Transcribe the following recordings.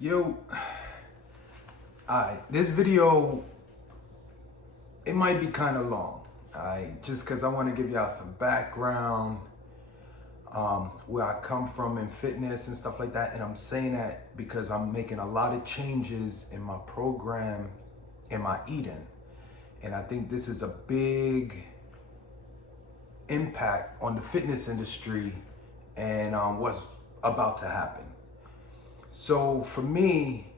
Yo, alright, this video, it might be kind of long, alright, just because I want to give y'all some background, where I come from in fitness and stuff like that. And I'm saying that because I'm making a lot of changes in my program, in my eating. And I think this is a big impact on the fitness industry and what's about to happen. So for me,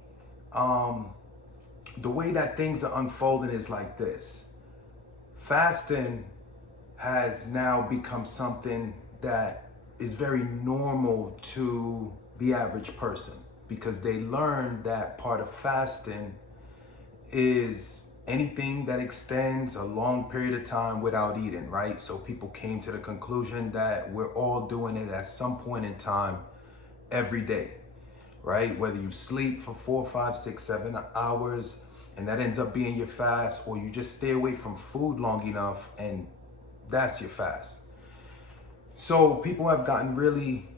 the way that things are unfolding is like this. Fasting has now become something that is very normal to the average person because they learned that part of fasting is anything that extends a long period of time without eating, right? So people came to the conclusion that we're all doing it at some point in time every day, right? Whether you sleep for 4, 5, 6, 7 hours and that ends up being your fast, or you just stay away from food long enough and that's your fast. So people have gotten really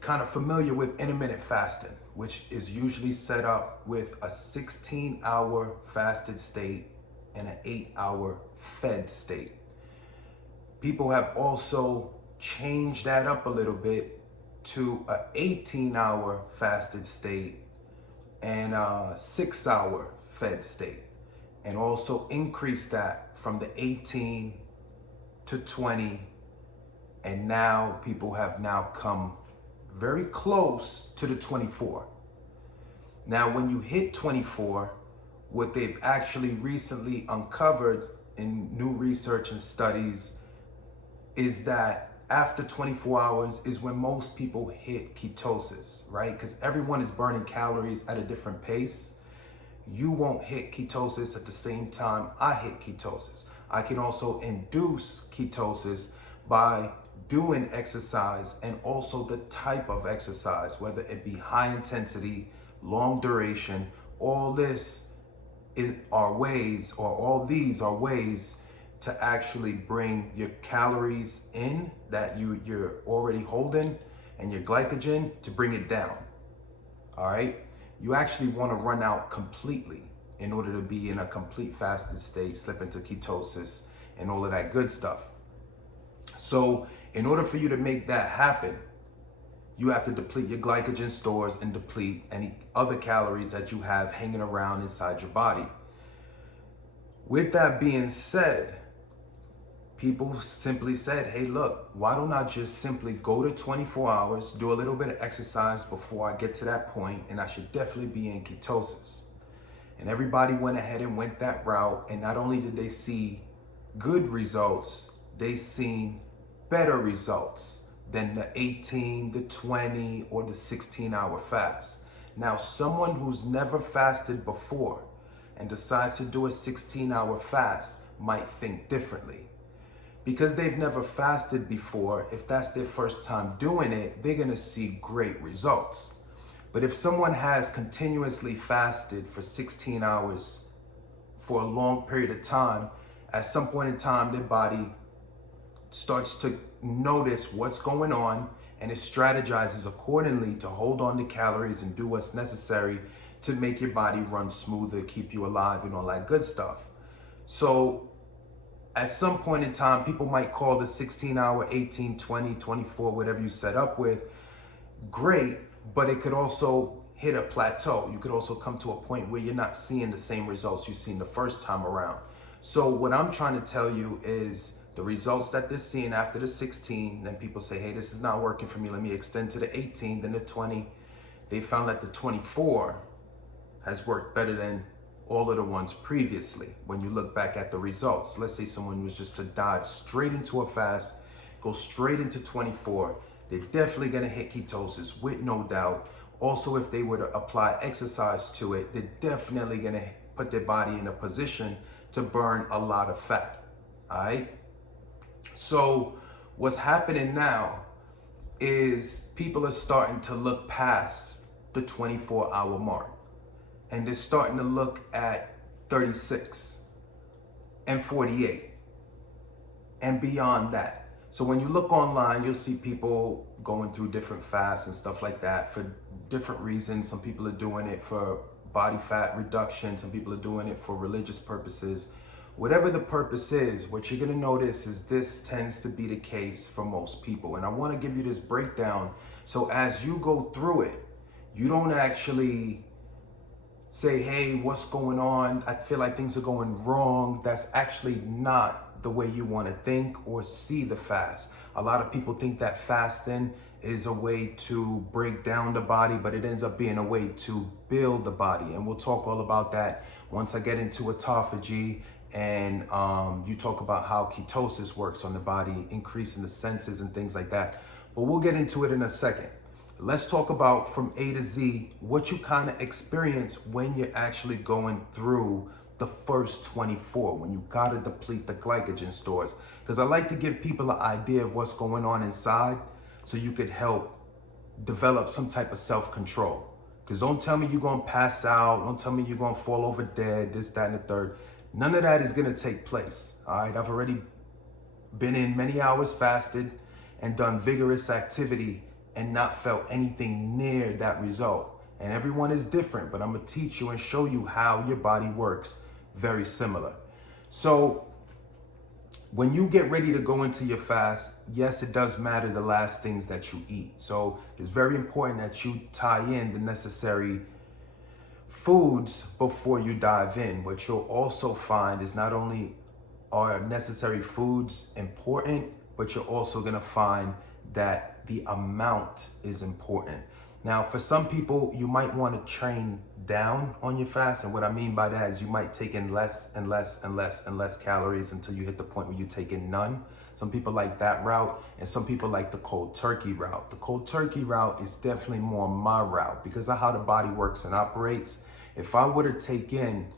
kind of familiar with intermittent fasting, which is usually set up with a 16-hour fasted state and an 8-hour fed state. People have also changed that up a little bit to a 18-hour fasted state and a 6-hour fed state, and also increased that from the 18 to 20, and now people have now come very close to the 24. Now, when you hit 24, what they've actually recently uncovered in new research and studies is that after 24 hours is when most people hit ketosis, right? Because everyone is burning calories at a different pace. You won't hit ketosis at the same time I hit ketosis. I can also induce ketosis by doing exercise, and also the type of exercise, whether it be high intensity, long duration. All these are ways to actually bring your calories in that you're already holding and your glycogen to bring it down. All right. You actually want to run out completely in order to be in a complete fasted state, slip into ketosis and all of that good stuff. So in order for you to make that happen, you have to deplete your glycogen stores and deplete any other calories that you have hanging around inside your body. With that being said, people simply said, hey, look, why don't I just simply go to 24 hours, do a little bit of exercise before I get to that point, and I should definitely be in ketosis. And everybody went ahead and went that route, and not only did they see good results, they seen better results than the 18, the 20, or the 16-hour fast. Now, someone who's never fasted before and decides to do a 16-hour fast might think differently. Because they've never fasted before, if that's their first time doing it, they're gonna see great results. But if someone has continuously fasted for 16 hours for a long period of time, at some point in time, their body starts to notice what's going on, and it strategizes accordingly to hold on to calories and do what's necessary to make your body run smoother, keep you alive, and all that good stuff. So at some point in time, people might call the 16-hour, 18, 20, 24, whatever you set up with, great, but it could also hit a plateau. You could also come to a point where you're not seeing the same results you've seen the first time around. So what I'm trying to tell you is the results that they're seeing after the 16, then people say, hey, this is not working for me. Let me extend to the 18, then the 20. They found that the 24 has worked better than all of the ones previously. When you look back at the results, let's say someone was just to dive straight into a fast, go straight into 24, they're definitely gonna hit ketosis with no doubt. Also, if they were to apply exercise to it, they're definitely gonna put their body in a position to burn a lot of fat, all right? So what's happening now is people are starting to look past the 24-hour mark, and they're starting to look at 36 and 48 and beyond that. So when you look online, you'll see people going through different fasts and stuff like that for different reasons. Some people are doing it for body fat reduction. Some people are doing it for religious purposes. Whatever the purpose is, what you're gonna notice is this tends to be the case for most people. And I wanna give you this breakdown so as you go through it, you don't actually say, hey, what's going on? I feel like things are going wrong. That's actually not the way you wanna think or see the fast. A lot of people think that fasting is a way to break down the body, but it ends up being a way to build the body. And we'll talk all about that once I get into autophagy and you talk about how ketosis works on the body, increasing the senses and things like that. But we'll get into it in a second. Let's talk about from A to Z, what you kind of experience when you're actually going through the first 24, when you gotta deplete the glycogen stores. Because I like to give people an idea of what's going on inside so you could help develop some type of self-control. Because don't tell me you're gonna pass out, don't tell me you're gonna fall over dead, this, that, and the third. None of that is gonna take place, all right? I've already been in many hours fasted and done vigorous activity and not felt anything near that result. And everyone is different, but I'm gonna teach you and show you how your body works very similar. So when you get ready to go into your fast, yes, it does matter the last things that you eat. So it's very important that you tie in the necessary foods before you dive in. What you'll also find is not only are necessary foods important, but you're also gonna find that the amount is important. Now, for some people, you might want to train down on your fast. And what I mean by that is you might take in less and less and less and less calories until you hit the point where you take in none. Some people like that route, and some people like the cold turkey route. The cold turkey route is definitely more my route because of how the body works and operates. If I were to take in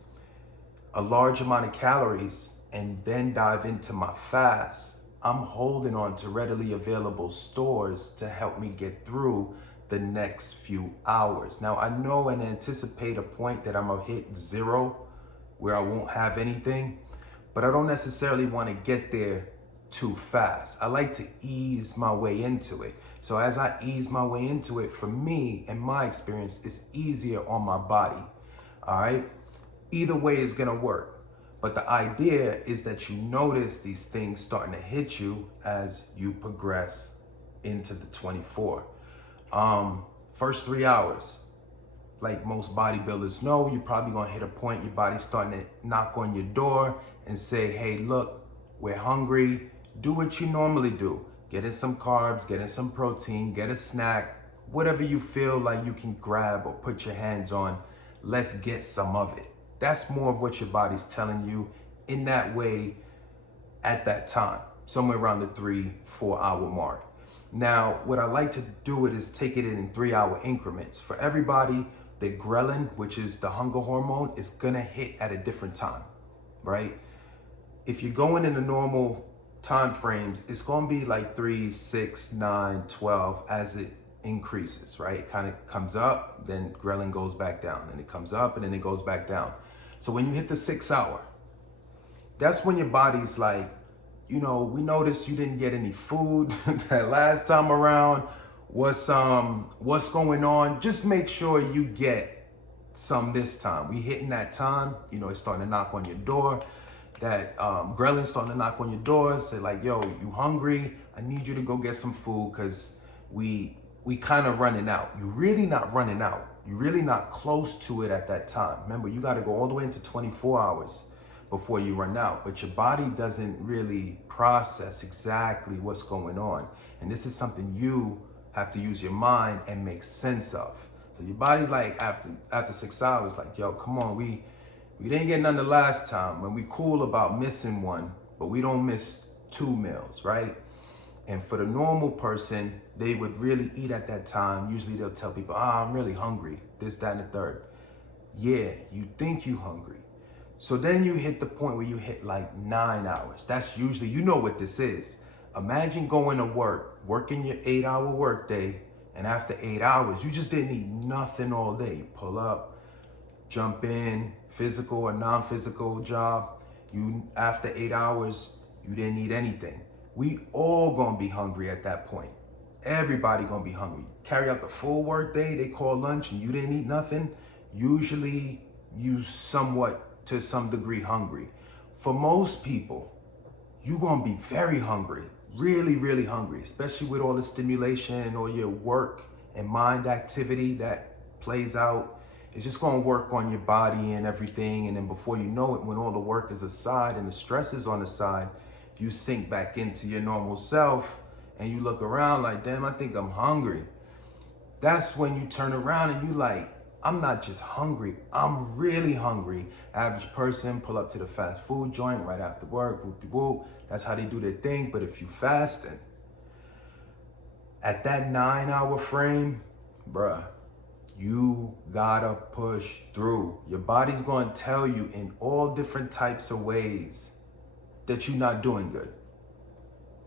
a large amount of calories and then dive into my fast, I'm holding on to readily available stores to help me get through the next few hours. Now, I know and anticipate a point that I'm gonna hit zero where I won't have anything, but I don't necessarily want to get there too fast. I like to ease my way into it. So as I ease my way into it, for me and my experience, it's easier on my body, all right? Either way is gonna work. But the idea is that you notice these things starting to hit you as you progress into the 24. First 3 hours, like most bodybuilders know, you're probably gonna hit a point, your body's starting to knock on your door and say, hey, look, we're hungry. Do what you normally do. Get in some carbs, get in some protein, get a snack, whatever you feel like you can grab or put your hands on, let's get some of it. That's more of what your body's telling you in that way at that time, somewhere around the 3-4 hour mark. Now, what I like to do it is take it in 3 hour increments. For everybody, the ghrelin, which is the hunger hormone, is gonna hit at a different time, right? If you're going in the normal time frames, it's gonna be like 3, 6, 9, 12 as it increases, right? It kind of comes up, then ghrelin goes back down, and it comes up and then it goes back down. So when you hit the 6 hour, that's when your body's like, you know, we noticed you didn't get any food that last time around. What's going on? Just make sure you get some this time. We hitting that time, you know, it's starting to knock on your door. That ghrelin starting to knock on your door, say like, yo, you hungry? I need you to go get some food because we kind of running out. You're really not running out. You're really not close to it at that time. Remember, you got to go all the way into 24 hours before you run out, but your body doesn't really process exactly what's going on. And this is something you have to use your mind and make sense of. So your body's like, after 6 hours, like, yo, come on, we didn't get none the last time. When we cool about missing one, but we don't miss 2 meals, right? And for the normal person, they would really eat at that time. Usually they'll tell people, I'm really hungry, this, that, and the third. Yeah, you think you hungry. So then you hit the point where you hit like 9 hours. That's usually, you know what this is. Imagine going to work, working your 8 hour workday, and after 8 hours, you just didn't eat nothing all day. Pull up, jump in, physical or non-physical job. After 8 hours, you didn't eat anything. We all gonna be hungry at that point. Everybody gonna be hungry. Carry out the full work day, they call lunch and you didn't eat nothing. Usually you somewhat to some degree hungry. For most people, you're gonna be very hungry, really, really hungry, especially with all the stimulation and all your work and mind activity that plays out. It's just gonna work on your body and everything. And then before you know it, when all the work is aside and the stress is on the side, you sink back into your normal self and you look around like, damn, I think I'm hungry. That's when you turn around and you like, I'm not just hungry, I'm really hungry. Average person pull up to the fast food joint right after work, whoop-de-whoop. That's how they do their thing. But if you fasting, at that 9-hour frame, bruh, you gotta push through. Your body's gonna tell you in all different types of ways that you're not doing good.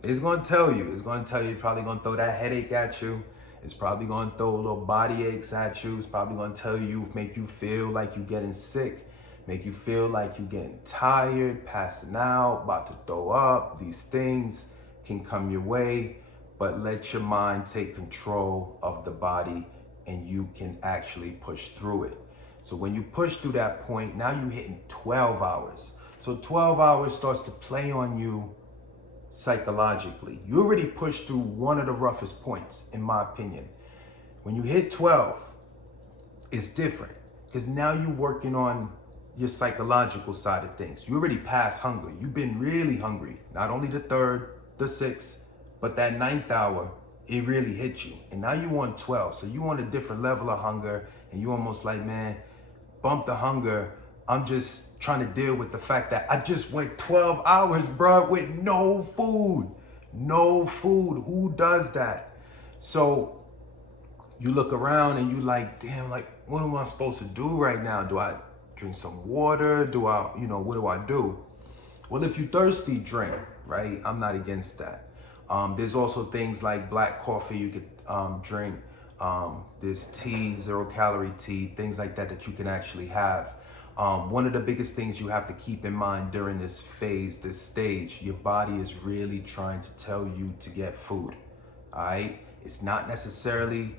It's gonna tell you, it's probably gonna throw that headache at you. It's probably gonna throw little body aches at you. It's probably gonna tell you, make you feel like you're getting sick, make you feel like you're getting tired, passing out, about to throw up. These things can come your way, but let your mind take control of the body and you can actually push through it. So when you push through that point, now you're hitting 12 hours. So 12 hours starts to play on you psychologically. You already pushed through one of the roughest points, in my opinion. When you hit 12, it's different because now you're working on your psychological side of things. You already passed hunger. You've been really hungry. Not only the 3rd, the 6th, but that 9th hour, it really hit you. And now you on 12. So you on a different level of hunger and you almost like, man, bump the hunger. I'm just trying to deal with the fact that I just went 12 hours, bro, with no food. No food. Who does that? So you look around and you like, damn, like, what am I supposed to do right now? Do I drink some water? Do I, what do I do? Well, if you're thirsty, drink, right? I'm not against that. There's also things like black coffee you could drink. There's tea, 0-calorie tea, things like that you can actually have. One of the biggest things you have to keep in mind during this phase, this stage, your body is really trying to tell you to get food, all right? It's not necessarily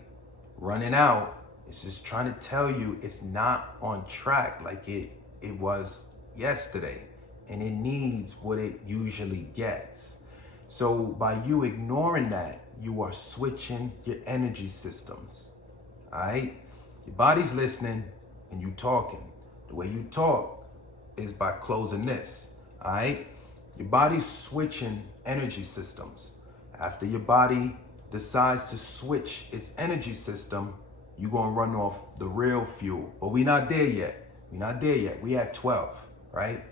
running out. It's just trying to tell you it's not on track like it was yesterday, and it needs what it usually gets. So by you ignoring that, you are switching your energy systems, all right? Your body's listening and you talking. The way you talk is by closing this, all right? Your body's switching energy systems. After your body decides to switch its energy system, you're gonna run off the real fuel. But we're not there yet. We at 12, right?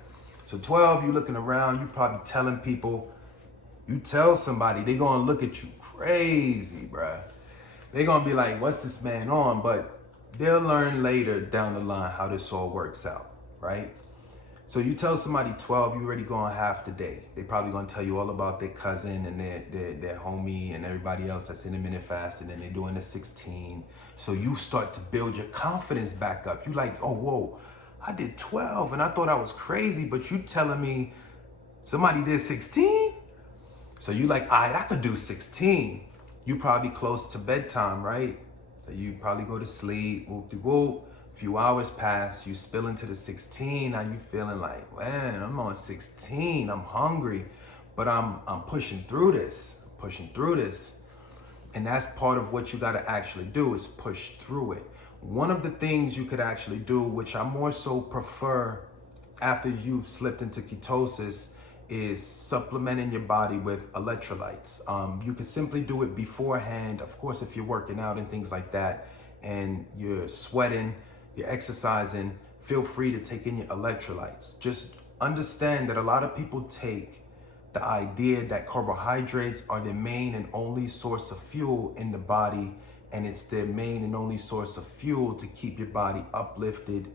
So 12, you're looking around, you probably telling people, you tell somebody, they're gonna look at you crazy, bruh. They're gonna be like, what's this man on? But they'll learn later down the line how this all works out, right? So you tell somebody 12, you already going half the day. They probably gonna tell you all about their cousin and their homie and everybody else that's in a minute fast, and then they're doing the 16. So you start to build your confidence back up. You like, oh, whoa, I did 12 and I thought I was crazy, but you telling me somebody did 16? So you like, all right, I could do 16. You probably close to bedtime, right? So you probably go to sleep, whoop-de-whoop. A few hours pass, you spill into the 16. Now you feeling like, man, I'm on 16. I'm hungry, but I'm pushing through this. And that's part of what you got to actually do is push through it. One of the things you could actually do, which I more so prefer after you've slipped into ketosis, is supplementing your body with electrolytes. You can simply do it beforehand. Of course, if you're working out and things like that, and you're sweating, you're exercising, feel free to take in your electrolytes. Just understand that a lot of people take the idea that carbohydrates are the main and only source of fuel in the body, and it's their main and only source of fuel to keep your body uplifted,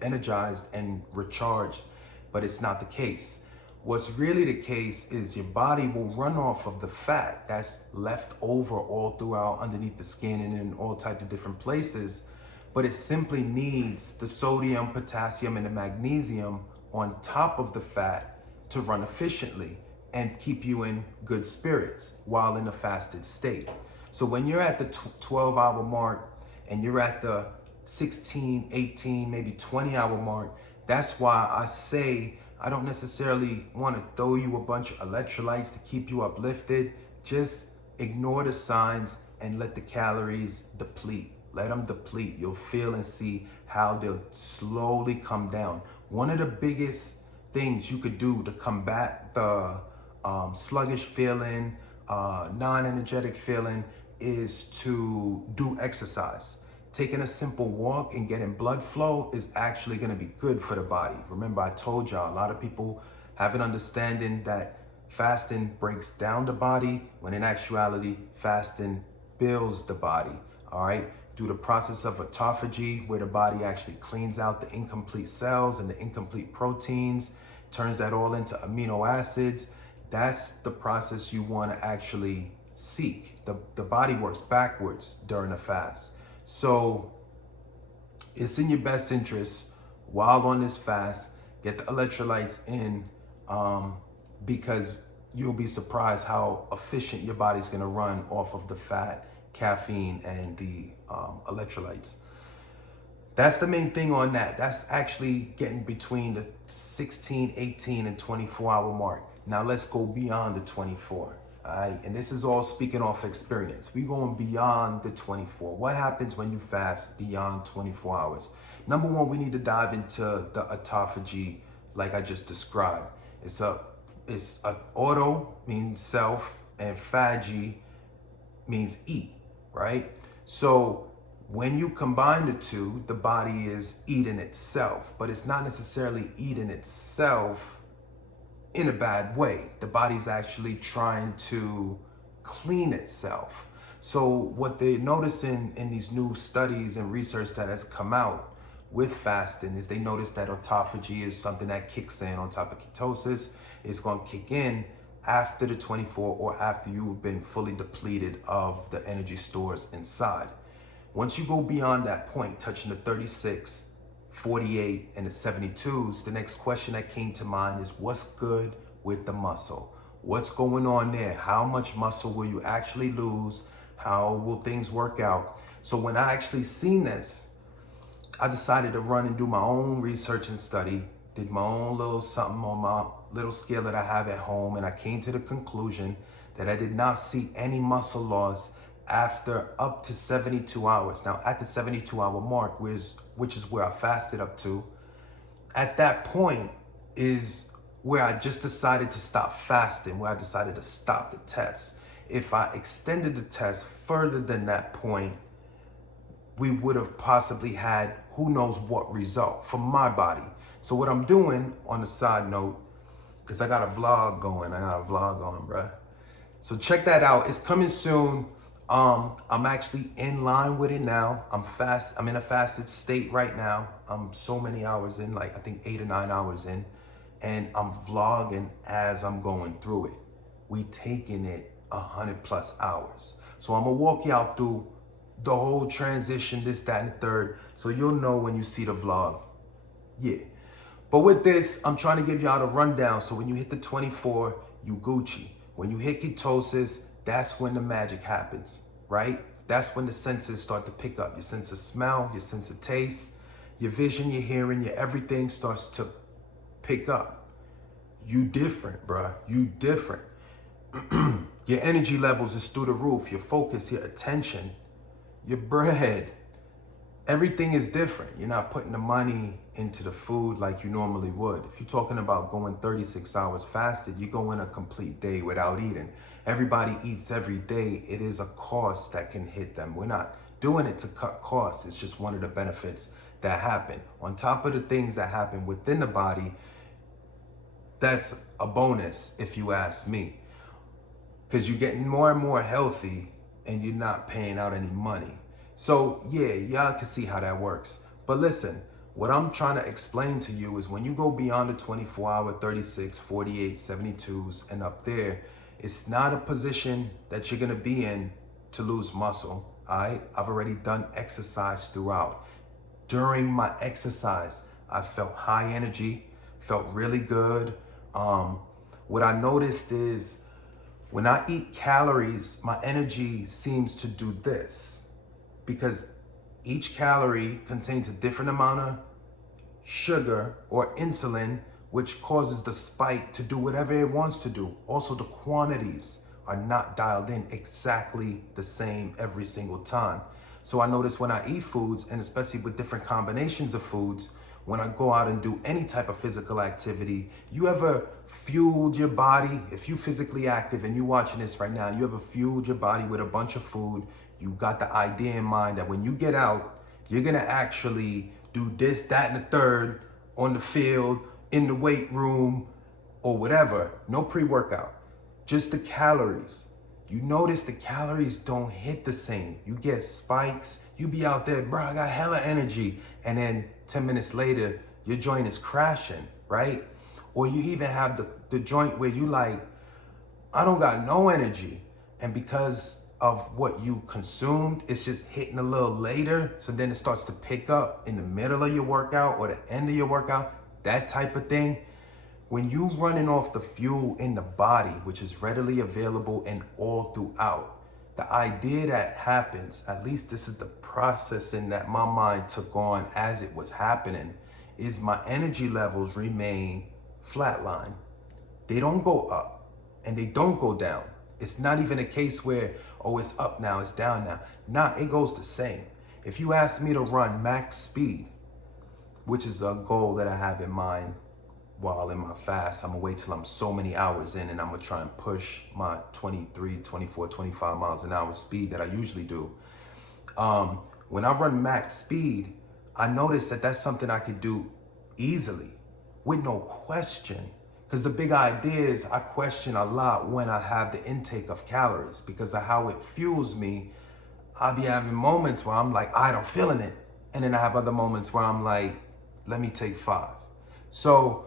energized, and recharged. But it's not the case. What's really the case is your body will run off of the fat that's left over all throughout underneath the skin and in all types of different places, but it simply needs the sodium, potassium, and the magnesium on top of the fat to run efficiently and keep you in good spirits while in a fasted state. So when you're at the 12-hour mark and you're at the 16, 18, maybe 20-hour mark, that's why I say I don't necessarily want to throw you a bunch of electrolytes to keep you uplifted. Just ignore the signs and let the calories deplete. Let them deplete. You'll feel and see how they'll slowly come down. One of the biggest things you could do to combat the sluggish feeling, non-energetic feeling, is to do exercise. Taking a simple walk and getting blood flow is actually going to be good for the body. Remember, I told y'all, a lot of people have an understanding that fasting breaks down the body, when in actuality, fasting builds the body, all right? Through the process of autophagy, where the body actually cleans out the incomplete cells and the incomplete proteins, turns that all into amino acids. That's the process you want to actually seek. The body works backwards during a fast. So it's in your best interest, while on this fast, get the electrolytes in, because you'll be surprised how efficient your body's gonna run off of the fat, caffeine, and the electrolytes. That's the main thing on that. That's actually getting between the 16, 18, and 24-hour mark. Now let's go beyond the 24. All right, and this is all speaking off experience. We're going beyond the 24. What happens when you fast beyond 24 hours? Number one, we need to dive into the autophagy, like I just described. It's auto means self, and phagy means eat, right? So when you combine the two, the body is eating itself, but it's not necessarily eating itself in a bad way. The body's actually trying to clean itself. So what they're noticing in these new studies and research that has come out with fasting is they notice that autophagy is something that kicks in on top of ketosis. It's going to kick in after the 24 or after you've been fully depleted of the energy stores inside. Once you go beyond that point, touching the 36, 48, and the 72s, the next question that came to mind is, what's good with the muscle? What's going on there? How much muscle will you actually lose? How will things work out? So when I actually seen this, I decided to run and do my own research and study, did my own little something on my little scale that I have at home, and I came to the conclusion that I did not see any muscle loss after up to 72 hours. Now, at the 72-hour mark, which is where I fasted up to, at that point is where I just decided to stop fasting, where I decided to stop the test. If I extended the test further than that point, we would have possibly had who knows what result for my body. So what I'm doing on a side note, because I got a vlog going, bruh. So check that out. It's coming soon. I'm actually in line with it now. I'm in a fasted state right now. I'm so many hours in, like I think 8 or 9 hours in, and I'm vlogging as I'm going through it. We taking it 100+ hours. So I'm gonna walk y'all through the whole transition, this, that, and the third, so you'll know when you see the vlog. Yeah. But with this, I'm trying to give y'all the rundown. So when you hit the 24, you Gucci. When you hit ketosis, that's when the magic happens, right? That's when the senses start to pick up. Your sense of smell, your sense of taste, your vision, your hearing, your everything starts to pick up. You different, bruh. You different. Your energy levels is through the roof. Your focus, your attention, your bread. Everything is different. You're not putting the money into the food like you normally would. If you're talking about going 36 hours fasted, you go in a complete day without eating. Everybody eats every day. It is a cost that can hit them. We're not doing it to cut costs. It's just one of the benefits that happen. On top of the things that happen within the body, that's a bonus if you ask me. Because you're getting more and more healthy and you're not paying out any money. So yeah, y'all can see how that works. But listen, what I'm trying to explain to you is when you go beyond the 24-hour, 36, 48, 72s and up there, it's not a position that you're gonna be in to lose muscle, all right? I've already done exercise throughout. During my exercise, I felt high energy, felt really good. What I noticed is When I eat calories, my energy seems to do this because each calorie contains a different amount of sugar or insulin, which causes the spike to do whatever it wants to do. Also, the quantities are not dialed in exactly the same every single time. So I notice when I eat foods, and especially with different combinations of foods, when I go out and do any type of physical activity, you ever fueled your body? If you physically active and you watching this right now, you ever fueled your body with a bunch of food? You got the idea in mind that when you get out, you're gonna actually do this, that, and the third on the field, in the weight room, or whatever. No pre-workout, just the calories. You notice the calories don't hit the same. You get spikes. You be out there, bro, I got hella energy. And then 10 minutes later, your joint is crashing, right? Or you even have the joint where you like, I don't got no energy. And because of what you consumed, it's just hitting a little later. So then it starts to pick up in the middle of your workout or the end of your workout, that type of thing. When you running off the fuel in the body, which is readily available and all throughout, the idea that happens, at least this is the processing that my mind took on as it was happening, is my energy levels remain flatline. They don't go up and they don't go down. It's not even a case where, oh, it's up now, it's down now. Nah, it goes the same. If you ask me to run max speed, which is a goal that I have in mind while in my fast, I'm gonna wait till I'm so many hours in and I'm gonna try and push my 23, 24, 25 miles an hour speed that I usually do. When I run max speed, I notice that that's something I could do easily with no question. Because the big idea is I question a lot when I have the intake of calories because of how it fuels me. I'll be having moments where I'm like, I'm feeling it. And then I have other moments where I'm like, let me take 5. So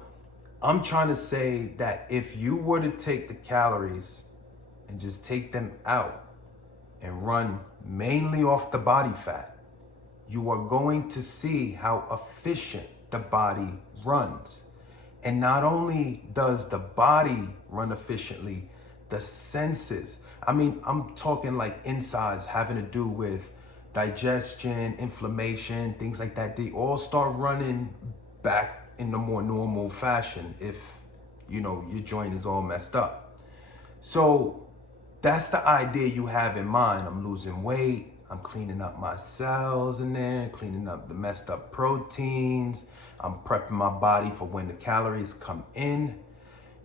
I'm trying to say that if you were to take the calories and just take them out and run mainly off the body fat, you are going to see how efficient the body runs. And not only does the body run efficiently, the senses, I mean, I'm talking like insides having to do with digestion, inflammation, things like that. They all start running back in the more normal fashion if, you know, your joint is all messed up. So that's the idea you have in mind. I'm losing weight. I'm cleaning up my cells in there, cleaning up the messed up proteins. I'm prepping my body for when the calories come in.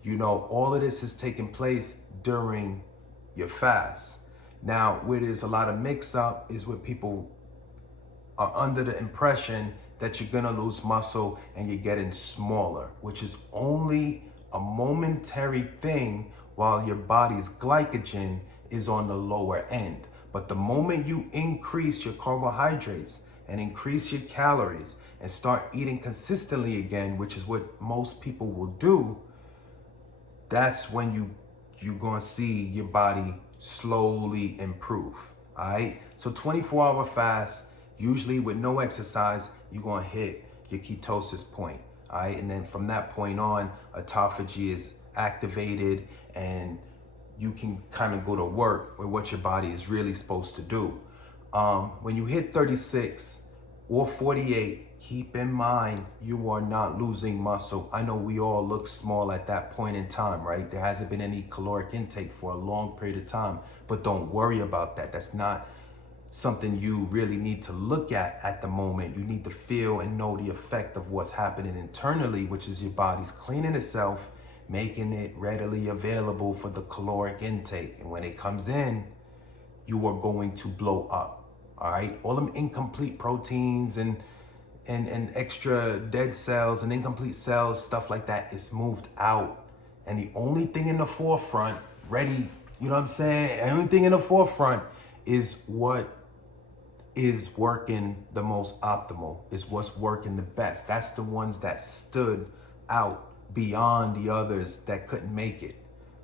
You know, all of this is taking place during your fast. Now, where there's a lot of mix up is where people are under the impression that you're gonna lose muscle and you're getting smaller, which is only a momentary thing while your body's glycogen is on the lower end. But the moment you increase your carbohydrates and increase your calories and start eating consistently again, which is what most people will do, that's when you're gonna see your body slowly improve, all right? So 24-hour fast, usually with no exercise, you're gonna hit your ketosis point, all right? And then from that point on, autophagy is activated and you can kind of go to work with what your body is really supposed to do. When you hit 36 or 48, keep in mind, you are not losing muscle. I know we all look small at that point in time, right? There hasn't been any caloric intake for a long period of time, but don't worry about that. That's not something you really need to look at the moment. You need to feel and know the effect of what's happening internally, which is your body's cleaning itself, making it readily available for the caloric intake. And when it comes in, you are going to blow up, all right? All them incomplete proteins and extra dead cells and incomplete cells, stuff like that is moved out. And the only thing in the forefront, ready, you know what I'm saying? The only thing in the forefront is what is working the most optimal, is what's working the best. That's the ones that stood out beyond the others that couldn't make it,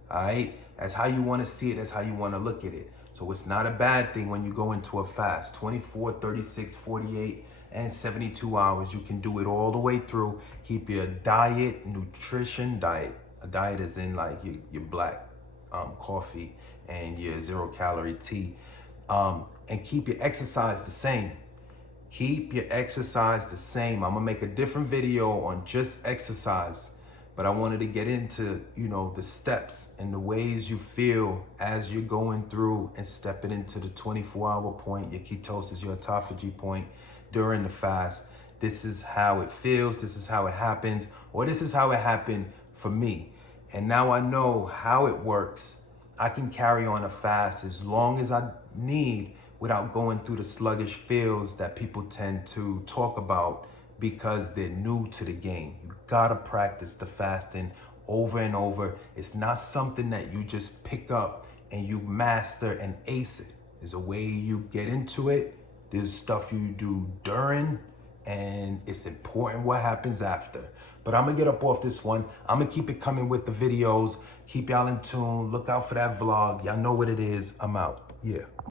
all right? That's how you want to see it. That's how you want to look at it. So it's not a bad thing when you go into a fast, 24, 36, 48, and 72 hours. You can do it all the way through. Keep your diet, nutrition, diet. A diet is in like your black coffee and your 0-calorie tea. And keep your exercise the same. Keep your exercise the same. I'm gonna make a different video on just exercise, but I wanted to get into, the steps and the ways you feel as you're going through and stepping into the 24-hour point, your ketosis, your autophagy point during the fast. This is how it feels, this is how it happens, or this is how it happened for me. And now I know how it works. I can carry on a fast as long as I need without going through the sluggish feels that people tend to talk about because they're new to the game. You gotta practice the fasting over and over. It's not something that you just pick up and you master and ace it. There's a way you get into it. There's stuff you do during, and it's important what happens after. But I'm gonna get up off this one. I'm gonna keep it coming with the videos. Keep y'all in tune. Look out for that vlog. Y'all know what it is. I'm out. Yeah.